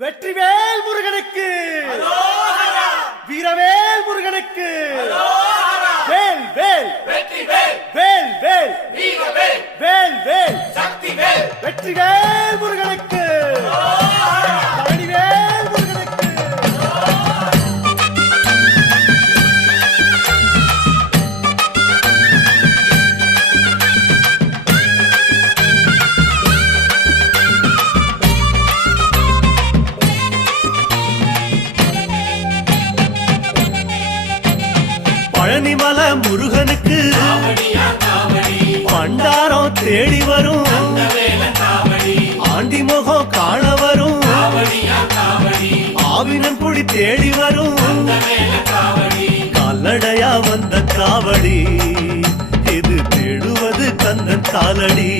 வெற்றிவேல் முருகனுக்கு, வீரவேல் முருகனுக்கு, வேல் வேல் வெற்றிவேல், வேல் வேல் வீரவேல், வேல் வேல் சக்திவேல், வெற்றிவேல் முருகனுக்கு, பழனிவேல் முருகனுக்கு. பழனிமலை முருகனுக்கு பண்டாரம் தேடி வரும், ஆண்டி முகம் காண வரும், ஆவினங்குடி தேடி வரும், கால்நடையா வந்த காவடி இது தேடுவது கந்தன் காலடி.